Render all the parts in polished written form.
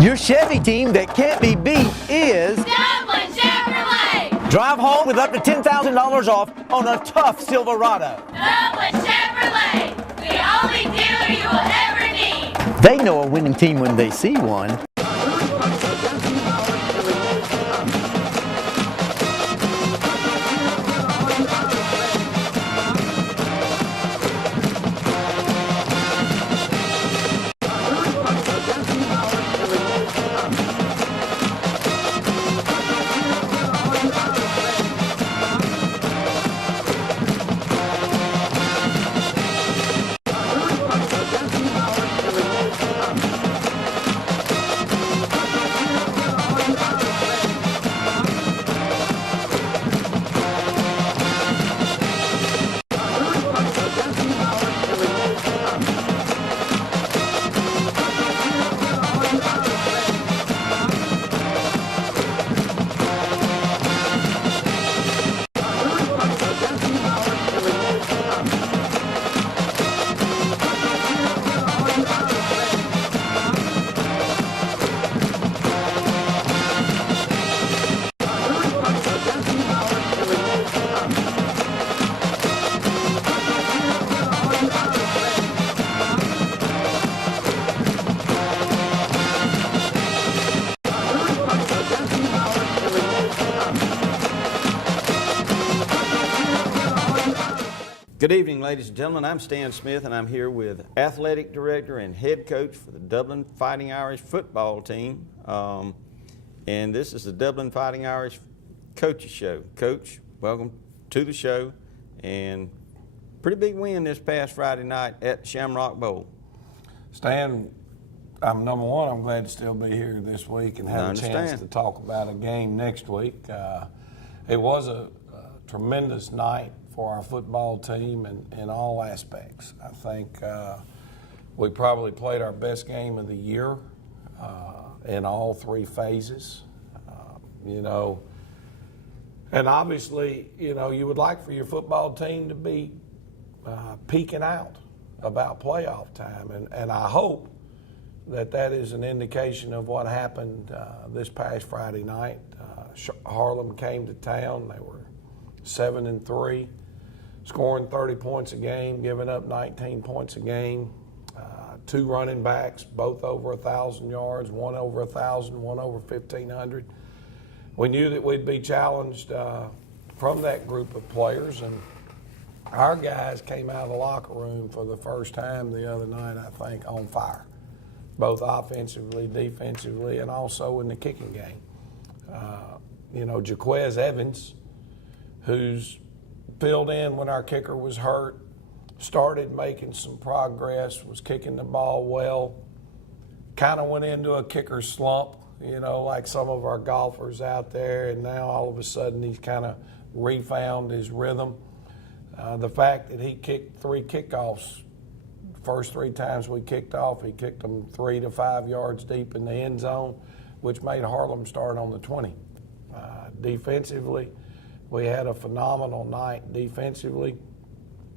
Your Chevy team that can't be beat is Dublin Chevrolet! Drive home with up to $10,000 off on a tough Silverado. Dublin Chevrolet! The only dealer you will ever need! They know a winning team when they see one. Good evening, ladies and gentlemen. I'm Stan Smith, and I'm here with Athletic Director and Head Coach for the Dublin Fighting Irish football team. And this is the Dublin Fighting Irish Coaches Show. Coach, welcome to the show. And pretty big win this past Friday night at Shamrock Bowl. Stan, I'm number one. I'm glad to still be here this week and have a chance to talk about a game next week. It was a tremendous night for our football team in all aspects. I think we probably played our best game of the year in all three phases. And obviously, you would like for your football team to be peaking out about playoff time. And I hope that is an indication of what happened this past Friday night. Harlem came to town. They were 7-3. Scoring 30 points a game, giving up 19 points a game. Two running backs, both over 1,000 yards, one over 1,000, one over 1,500. We knew that we'd be challenged from that group of players, and our guys came out of the locker room for the first time the other night, I think, on fire, both offensively, defensively, and also in the kicking game. Jaquez Evans, who's filled in when our kicker was hurt, started making some progress, was kicking the ball well, kind of went into a kicker slump, like some of our golfers out there, and now all of a sudden he's kind of refound his rhythm. The fact that he kicked 3 kickoffs, first 3 times we kicked off, he kicked them 3 to 5 yards deep in the end zone, which made Harlem start on the 20. Defensively, we had a phenomenal night defensively.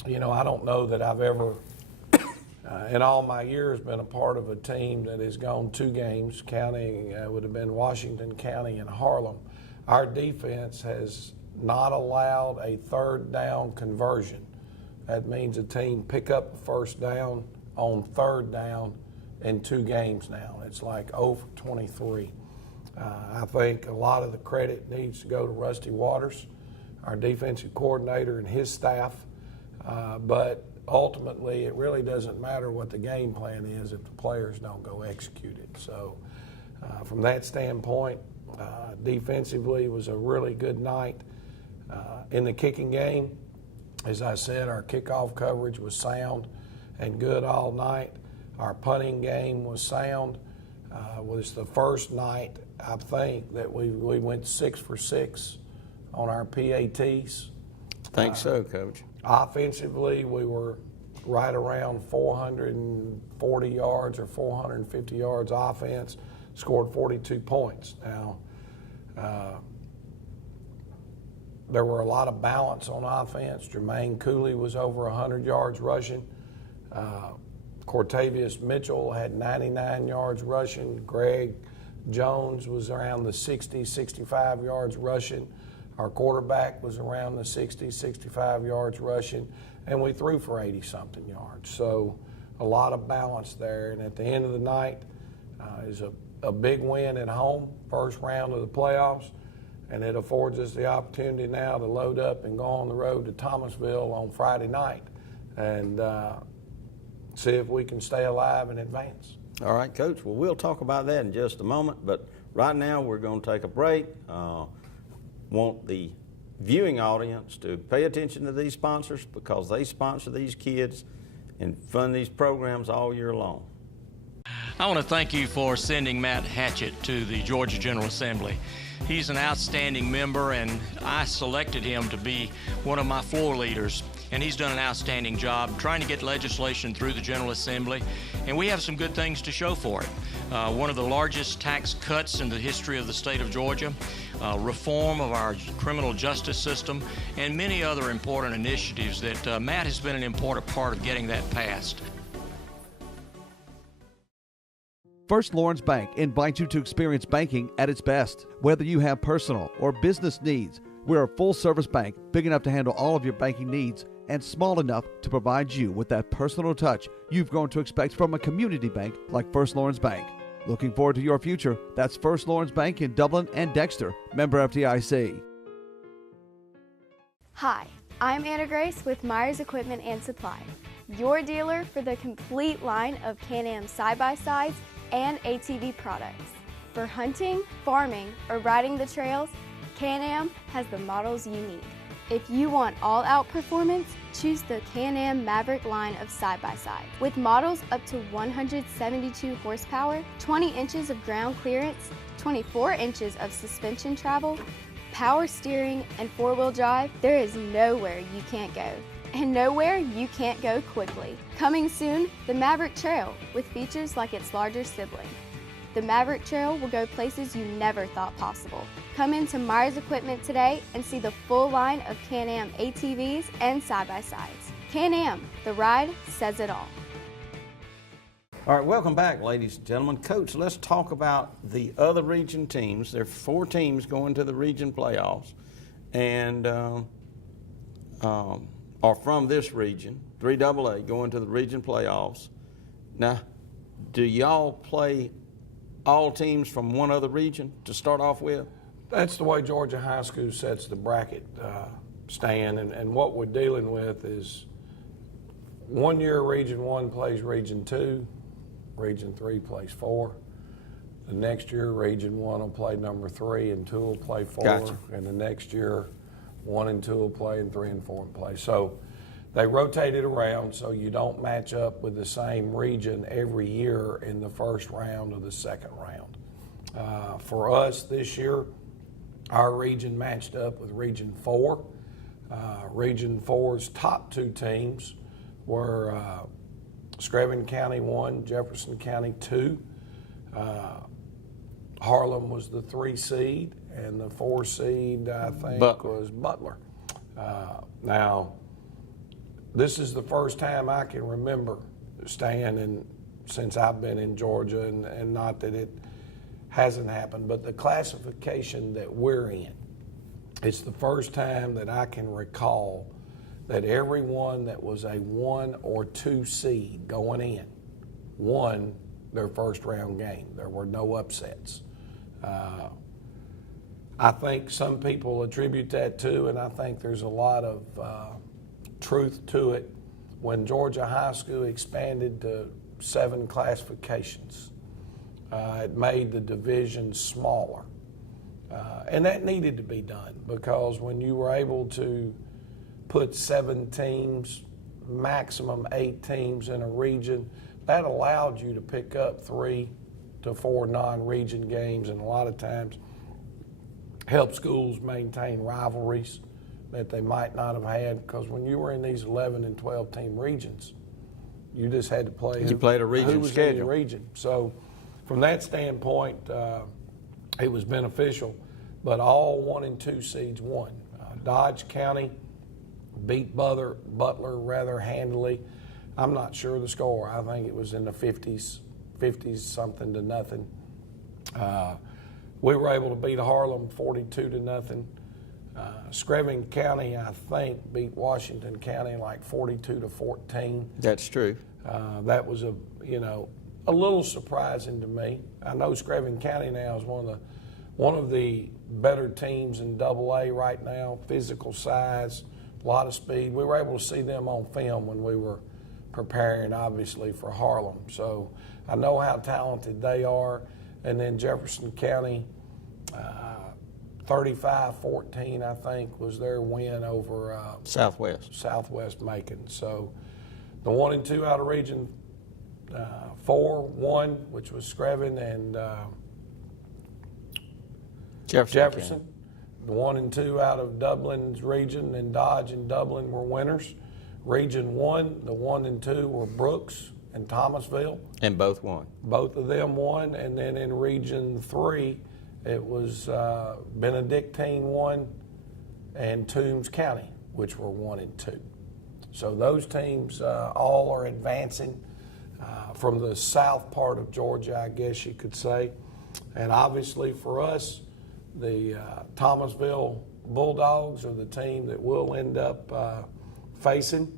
I don't know that I've ever, in all my years, been a part of a team that has gone 2 games, counting, would have been Washington County and Harlem. Our defense has not allowed a third down conversion. That means a team pick up a first down on third down in 2 games now. It's like 0 for 23. I think a lot of the credit needs to go to Rusty Waters, our defensive coordinator, and his staff. But ultimately, it really doesn't matter what the game plan is if the players don't go execute it. So from that standpoint, defensively, it was a really good night. In the kicking game, as I said, our kickoff coverage was sound and good all night. Our punting game was sound. Was the first night, I think, that we went 6 for 6 on our PATs. Think so, Coach. Offensively, we were right around 440 yards or 450 yards offense, scored 42 points. Now, there were a lot of balance on offense. Jermaine Cooley was over 100 yards rushing. Cortavius Mitchell had 99 yards rushing. Greg Jones was around the 60, 65 yards rushing. Our quarterback was around the 60, 65 yards rushing, and we threw for 80-something yards. So a lot of balance there, and at the end of the night is a big win at home, first round of the playoffs, and it affords us the opportunity now to load up and go on the road to Thomasville on Friday night and see if we can stay alive and advance. All right, Coach. Well, we'll talk about that in just a moment, but right now we're going to take a break. Want the viewing audience to pay attention to these sponsors because they sponsor these kids and fund these programs all year long. I want to thank you for sending Matt Hatchett to the Georgia General Assembly. He's an outstanding member, and I selected him to be one of my floor leaders. And he's done an outstanding job trying to get legislation through the General Assembly, and we have some good things to show for it. One of the largest tax cuts in the history of the state of Georgia, reform of our criminal justice system, and many other important initiatives that Matt has been an important part of getting that passed. First Lawrence Bank invites you to experience banking at its best. Whether you have personal or business needs, we're a full-service bank big enough to handle all of your banking needs and small enough to provide you with that personal touch you've grown to expect from a community bank like First Lawrence Bank. Looking forward to your future? That's First Lawrence Bank in Dublin and Dexter, member FDIC. Hi, I'm Anna Grace with Myers Equipment and Supply, your dealer for the complete line of Can-Am side-by-sides and ATV products. For hunting, farming, or riding the trails, Can-Am has the models you need. If you want all-out performance, choose the Can-Am Maverick line of side-by-side. With models up to 172 horsepower, 20 inches of ground clearance, 24 inches of suspension travel, power steering, and four-wheel drive, there is nowhere you can't go. And nowhere you can't go quickly. Coming soon, the Maverick Trail, with features like its larger sibling. The Maverick Trail will go places you never thought possible. Come into Myers Equipment today and see the full line of Can-Am ATVs and side-by-sides. Can-Am, the ride says it all. All right, welcome back, ladies and gentlemen. Coach, let's talk about the other region teams. There are 4 teams going to the region playoffs and are from this region, 3AA going to the region playoffs. Now, do y'all play all teams from one other region to start off with? That's the way Georgia High School sets the bracket, Stan, and what we're dealing with is 1 year Region 1 plays Region 2, Region 3 plays 4. The next year Region 1 will play number 3 and 2 will play 4. Gotcha. And the next year 1 and 2 will play and 3 and 4 will play. So they rotate it around so you don't match up with the same region every year in the first round or the second round. For us this year, our region matched up with Region 4. Region 4's top 2 teams were Screven County 1, Jefferson County 2. Harlem was the 3 seed, and the 4 seed, I think, was Butler. Now, this is the first time I can remember, Stan, and since I've been in Georgia, and not that it hasn't happened, but the classification that we're in, it's the first time that I can recall that everyone that was a 1 or 2 seed going in won their first round game. There were no upsets. I think some people attribute that to, and I think there's a lot of truth to it, when Georgia High School expanded to 7 classifications. It made the division smaller. And that needed to be done because when you were able to put 7 teams, maximum 8 teams in a region, that allowed you to pick up 3 to 4 non-region games, and a lot of times help schools maintain rivalries that they might not have had, because when you were in these 11 and 12 team regions, you just had to play You played a region who was schedule. in your region. So from that standpoint, it was beneficial, but all 1 and 2 seeds won. Dodge County beat Butler rather handily. I'm not sure of the score. I think it was in the 50s something to nothing. We were able to beat Harlem 42-0. Screven County, I think, beat Washington County like 42-14. That's true. That was a little surprising to me. I know Screven County now is one of the better teams in AA right now. Physical size, a lot of speed. We were able to see them on film when we were preparing, obviously, for Harlem. So I know how talented they are. And then Jefferson County, 35-14, I think, was their win over Southwest Macon. So the 1 and 2 out of Region 4 won, which was Screven and Jefferson. The 1 and 2 out of Dublin's region, and Dodge and Dublin were winners. Region 1, the 1 and 2 were Brooks and Thomasville. And both won. Both of them won. And then in Region 3, it was Benedictine 1 and Toombs County, which were 1 and 2. So those teams all are advancing from the south part of Georgia, I guess you could say. And obviously for us, the Thomasville Bulldogs are the team that we'll end up facing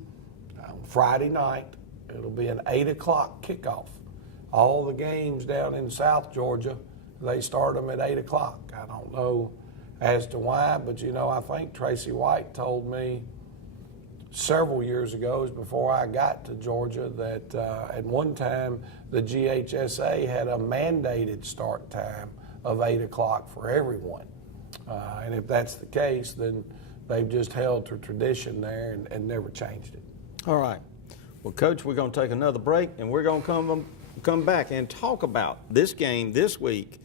Friday night. It'll be an 8 o'clock kickoff. All the games down in South Georgia, they start them at 8 o'clock. I don't know as to why, but I think Tracy White told me several years ago, before I got to Georgia, that at one time the GHSA had a mandated start time of 8 o'clock for everyone. And if that's the case, then they've just held to tradition there and never changed it. All right. Well, Coach, we're going to take another break, and we're going to come back and talk about this game this week,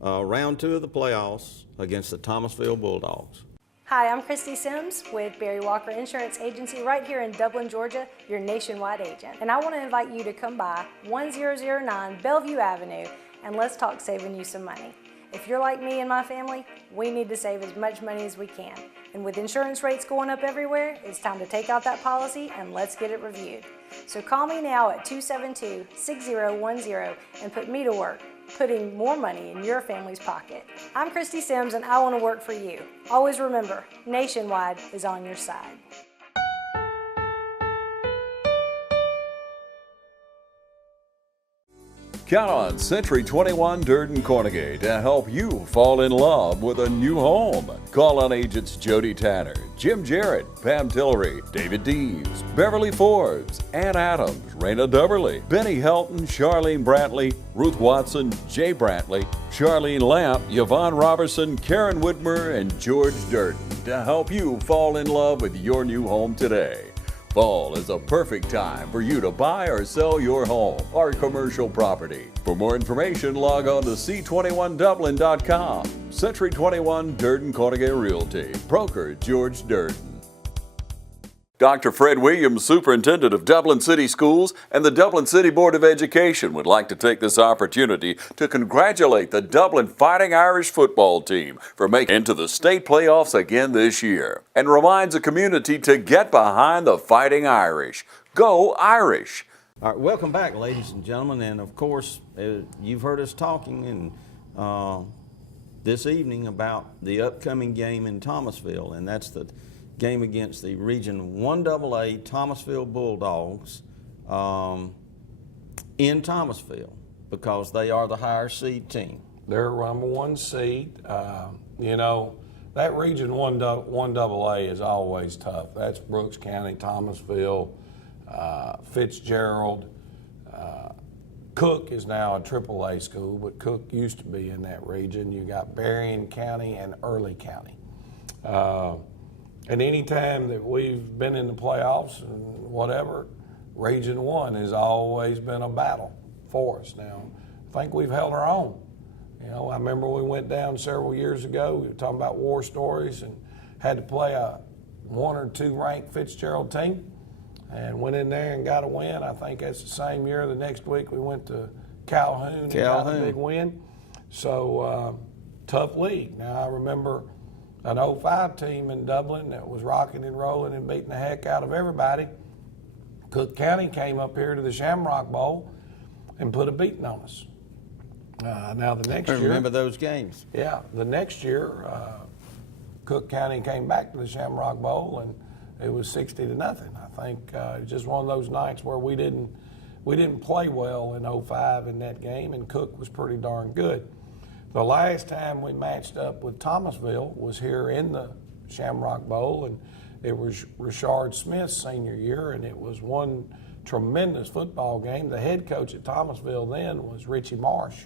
round 2 of the playoffs against the Thomasville Bulldogs. Hi, I'm Christy Sims with Barry Walker Insurance Agency right here in Dublin, Georgia, your nationwide agent. And I want to invite you to come by 1009 Bellevue Avenue and let's talk saving you some money. If you're like me and my family, we need to save as much money as we can. And with insurance rates going up everywhere, it's time to take out that policy and let's get it reviewed. So call me now at 272-6010 and put me to work, putting more money in your family's pocket. I'm Christy Sims and I want to work for you. Always remember, Nationwide is on your side. Count on Century 21 Durden Cornegay to help you fall in love with a new home. Call on agents Jody Tanner, Jim Jarrett, Pam Tillery, David Deeves, Beverly Forbes, Ann Adams, Raina Dubberly, Benny Helton, Charlene Brantley, Ruth Watson, Jay Brantley, Charlene Lamp, Yvonne Robertson, Karen Whitmer, and George Durden to help you fall in love with your new home today. Fall is a perfect time for you to buy or sell your home or commercial property. For more information, log on to c21dublin.com. Century 21 Durden Cornegay Realty. Broker George Durden. Dr. Fred Williams, Superintendent of Dublin City Schools and the Dublin City Board of Education, would like to take this opportunity to congratulate the Dublin Fighting Irish football team for making it into the state playoffs again this year, and reminds the community to get behind the Fighting Irish. Go Irish! All right, welcome back, ladies and gentlemen, and of course, you've heard us talking this evening about the upcoming game in Thomasville, and that's the game against the Region 1AA Thomasville Bulldogs in Thomasville, because they are the higher seed team. They're number 1 seed. That Region 1AA is always tough. That's Brooks County, Thomasville, Fitzgerald. Cook is now a AAA school, but Cook used to be in that region. You got Berrien County and Early County. And any time that we've been in the playoffs and whatever, Region 1 has always been a battle for us. Now, I think we've held our own. I remember we went down several years ago, we were talking about war stories, and had to play a 1 or 2 ranked Fitzgerald team, and went in there and got a win. I think that's the same year. The next week we went to Calhoun and got a big win. So, tough league. Now, I remember an 05 team in Dublin that was rocking and rolling and beating the heck out of everybody. Cook County came up here to the Shamrock Bowl and put a beating on us. Now the next I year, remember those games. yeah, the next year, Cook County came back to the Shamrock Bowl and it was 60-0. I think just one of those nights where we didn't play well in 05 in that game, and Cook was pretty darn good. The last time we matched up with Thomasville was here in the Shamrock Bowl, and it was Richard Smith's senior year, and it was one tremendous football game. The head coach at Thomasville then was Richie Marsh,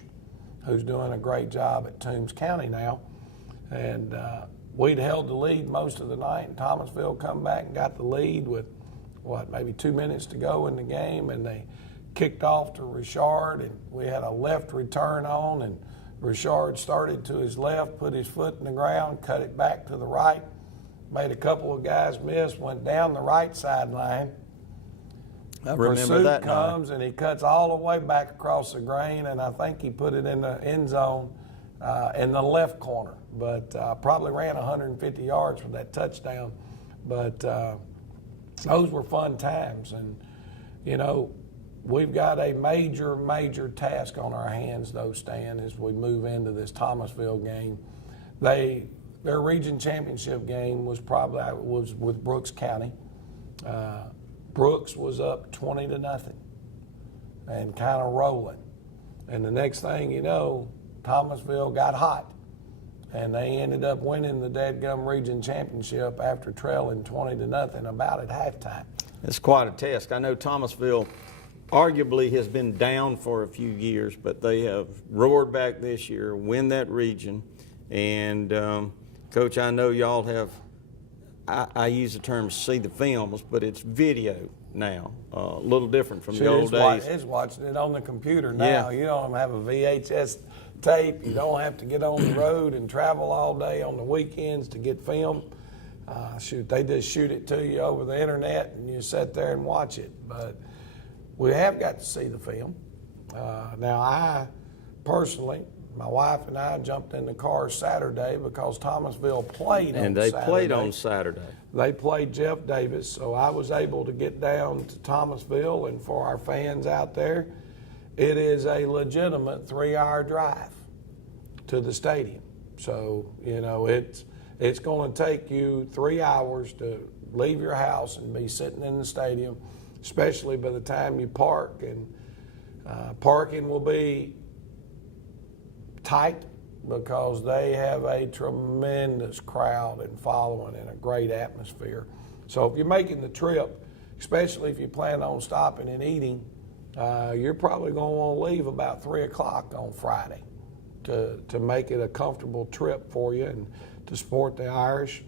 who's doing a great job at Toombs County now. And we'd held the lead most of the night, and Thomasville come back and got the lead with, maybe 2 minutes to go in the game, and they kicked off to Richard, and we had a left return on, and Richard started to his left, put his foot in the ground, cut it back to the right, made a couple of guys miss, went down the right sideline. I remember Pursuit that comes, and he cuts all the way back across the grain, and I think he put it in the end zone in the left corner, but probably ran 150 yards for that touchdown. But those were fun times, and, you know, we've got a major task on our hands, though, Stan, as we move into this Thomasville game. Their region championship game was with Brooks County. Brooks was up 20-0 and kind of rolling. And the next thing you know, Thomasville got hot, and they ended up winning the dadgum region championship after trailing 20-0 about at halftime. It's quite a task. I know Thomasville arguably has been down for a few years, but they have roared back this year, win that region. And Coach, I know y'all have, I use the term see the films, but it's video now, a little different from the old days. It's watching it on the computer now. Yeah. You don't have a VHS tape. You don't have to get on the road and travel all day on the weekends to get film. They just shoot it to you over the internet, and you sit there and watch it. But we have got to see the film. Now, I personally, my wife and I jumped in the car Saturday because Thomasville played on Saturday. And they played on Saturday. They played Jeff Davis, so I was able to get down to Thomasville, and for our fans out there, it is a legitimate 3-hour drive to the stadium. So, you know, it's going to take you 3 hours to leave your house and be sitting in the stadium, especially by the time you park. And parking will be tight because they have a tremendous crowd and following and a great atmosphere. So if you're making the trip, especially if you plan on stopping and eating, you're probably going to want to leave about 3 o'clock on Friday to make it a comfortable trip for you and to support the Irish.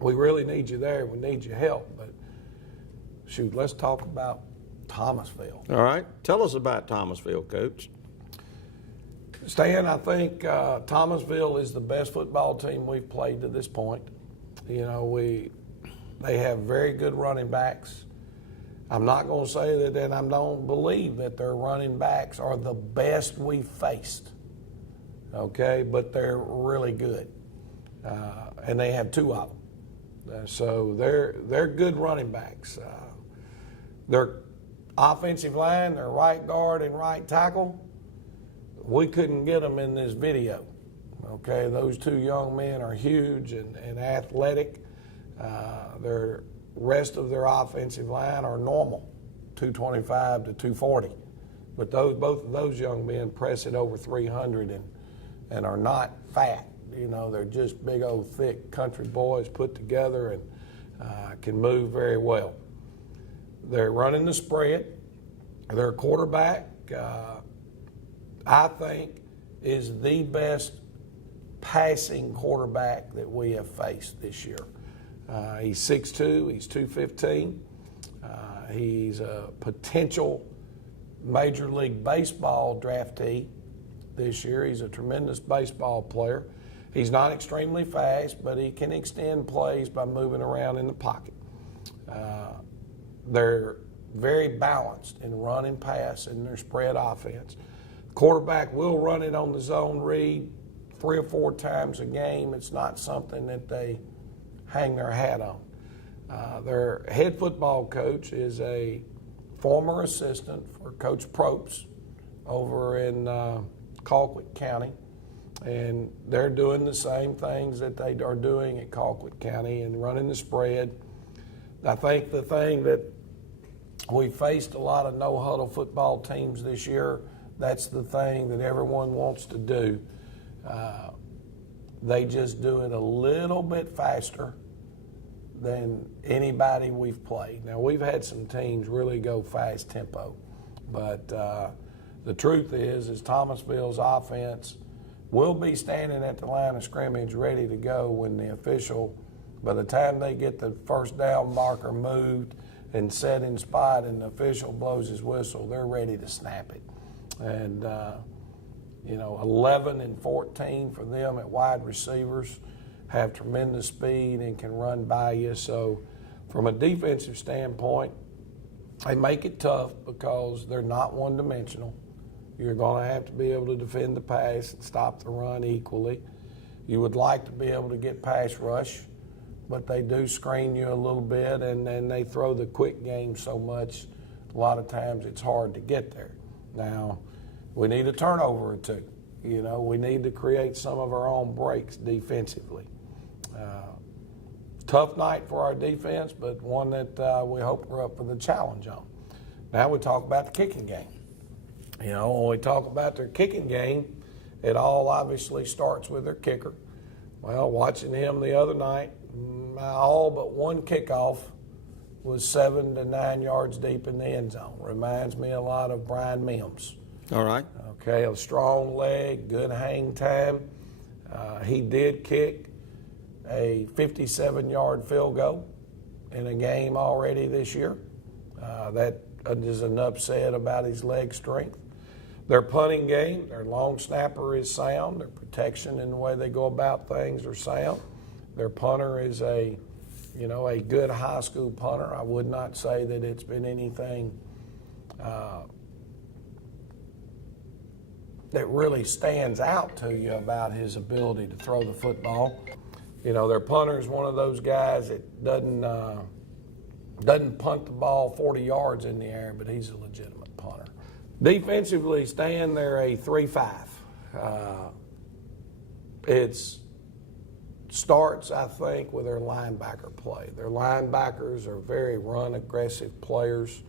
We really need you there. We need your help. But shoot, let's talk about Thomasville. All right. Tell us about Thomasville, Coach. Stan, I think Thomasville is the best football team we've played to this point. You know, they have very good running backs. I'm not going to say that, and I don't believe that their running backs are the best we've faced, okay, but they're really good. And they have 2 of them. So they're good running backs. Their offensive line, their right guard and right tackle, we couldn't get them in this video. Okay, those 2 young men are huge and athletic. The rest of their offensive line are normal, 225 to 240. But both of those young men press it over 300 and are not fat. You know, they're just big old thick country boys put together and can move very well. They're running the spread. Their quarterback, I think, is the best passing quarterback that we have faced this year. He's 6'2", he's 215. He's a potential Major League Baseball draftee this year. He's a tremendous baseball player. He's not extremely fast, but he can extend plays by moving around in the pocket. They're very balanced in run and pass in their spread offense. Quarterback will run it on the zone read 3 or 4 times a game. It's not something that they hang their hat on. Their head football coach is a former assistant for Coach Probst over in Colquitt County, and they're doing the same things that they are doing at Colquitt County and running the spread. I think the thing that we faced a lot of no-huddle football teams this year, that's the thing that everyone wants to do. They just do it a little bit faster than anybody we've played. Now, we've had some teams really go fast tempo, but the truth is Thomasville's offense will be standing at the line of scrimmage ready to go when the official, by the time they get the first down marker moved and set in spot and the official blows his whistle, they're ready to snap it. And, 11 and 14 for them at wide receivers, have tremendous speed and can run by you. So from a defensive standpoint, they make it tough because they're not one-dimensional. You're going to have to be able to defend the pass and stop the run equally. You would like to be able to get pass rush, but they do screen you a little bit, and then they throw the quick game so much, a lot of times it's hard to get there. Now, we need a turnover or two. We need to create some of our own breaks defensively. Tough night for our defense, but one that we hope we're up for the challenge on. Now we talk about the kicking game. When we talk about their kicking game, it all obviously starts with their kicker. Well, watching him the other night, all but one kickoff was 7 to 9 yards deep in the end zone. Reminds me a lot of Brian Mims. All right. Okay, a strong leg, good hang time. He did kick a 57-yard field goal in a game already this year. That is an upset about his leg strength. Their punting game, their long snapper is sound. Their protection and the way they go about things are sound. Their punter is a good high school punter. I would not say that it's been anything that really stands out to you about his ability to throw the football. Their punter is one of those guys that doesn't punt the ball 40 yards in the air, but he's a legitimate punter. Defensively, Stan, they're a 3-5. It starts, I think, with their linebacker play. Their linebackers are very run-aggressive players,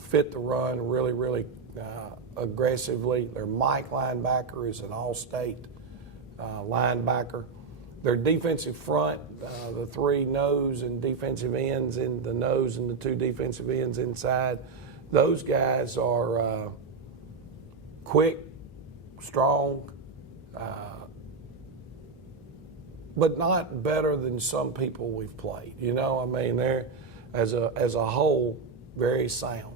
fit the run really, really aggressively. Their Mike linebacker is an all-state linebacker. Their defensive front, the 3 nose and defensive ends in the nose and the 2 defensive ends inside, those guys are quick, strong, but not better than some people we've played. They're, as a whole, very sound.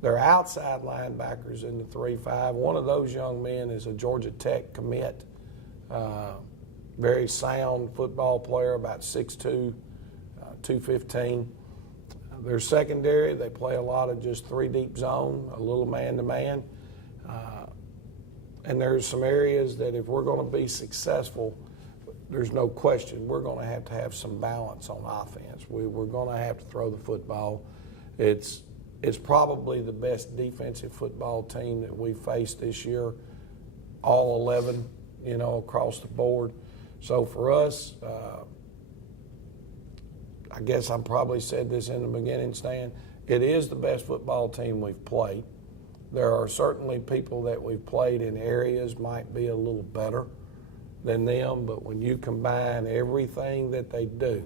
Their outside linebackers in the 3-5, one of those young men is a Georgia Tech commit. Very sound football player, about 6'2", 215. Their secondary, they play a lot of just 3 deep zone, a little man-to-man. And there's some areas that if we're going to be successful, there's no question we're going to have some balance on offense. We're going to have to throw the football. It's probably the best defensive football team that we've faced this year, all 11, across the board. So for us, I guess I probably said this in the beginning, Stan, it is the best football team we've played. There are certainly people that we've played in areas might be a little better than them, but when you combine everything that they do,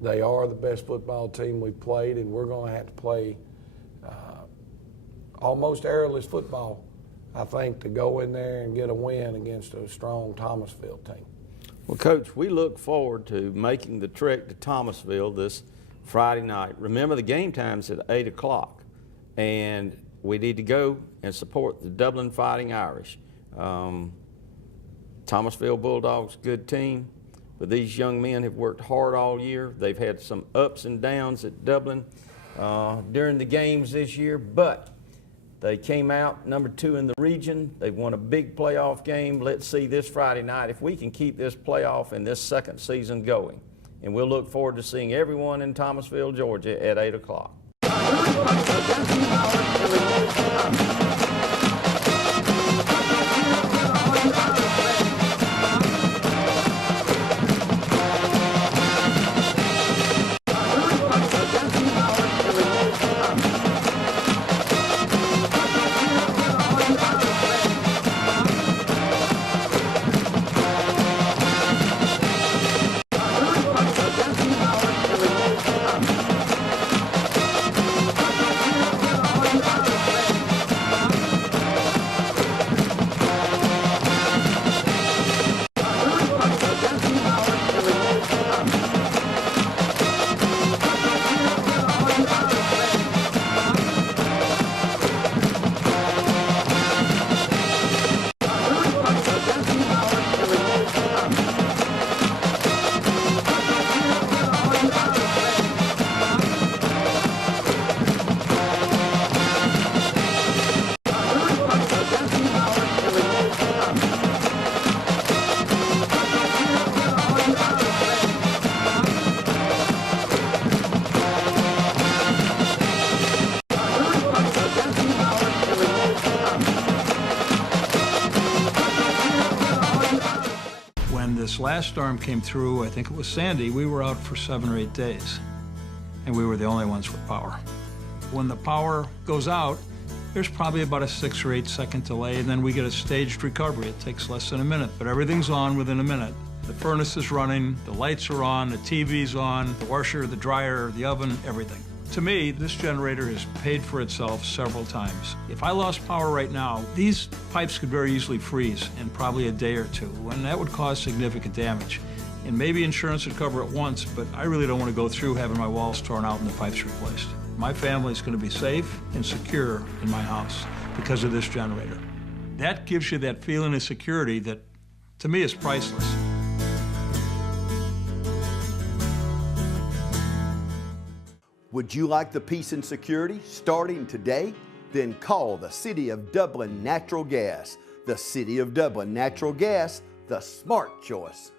they are the best football team we've played, and we're going to have to play almost errorless football, I think, to go in there and get a win against a strong Thomasville team. Well, Coach, we look forward to making the trek to Thomasville this Friday night. Remember, the game time's at 8 o'clock, and we need to go and support the Dublin Fighting Irish. Thomasville Bulldogs, good team, but these young men have worked hard all year. They've had some ups and downs at Dublin during the games this year, but they came out number 2 in the region. They've won a big playoff game. Let's see this Friday night if we can keep this playoff and this second season going. and we'll look forward to seeing everyone in Thomasville, Georgia at 8 o'clock. This last storm came through, I think it was Sandy, we were out for 7 or 8 days, and we were the only ones with power. When the power goes out, there's probably about a 6 or 8 second delay, and then we get a staged recovery. It takes less than a minute, but everything's on within a minute. The furnace is running, the lights are on, the TV's on, the washer, the dryer, the oven, everything. To me, this generator has paid for itself several times. If I lost power right now, these pipes could very easily freeze in probably a day or two, and that would cause significant damage. And maybe insurance would cover it once, but I really don't want to go through having my walls torn out and the pipes replaced. My family's going to be safe and secure in my house because of this generator. That gives you that feeling of security that, to me, is priceless. Would you like the peace and security starting today? Then call the City of Dublin Natural Gas. The City of Dublin Natural Gas, the smart choice.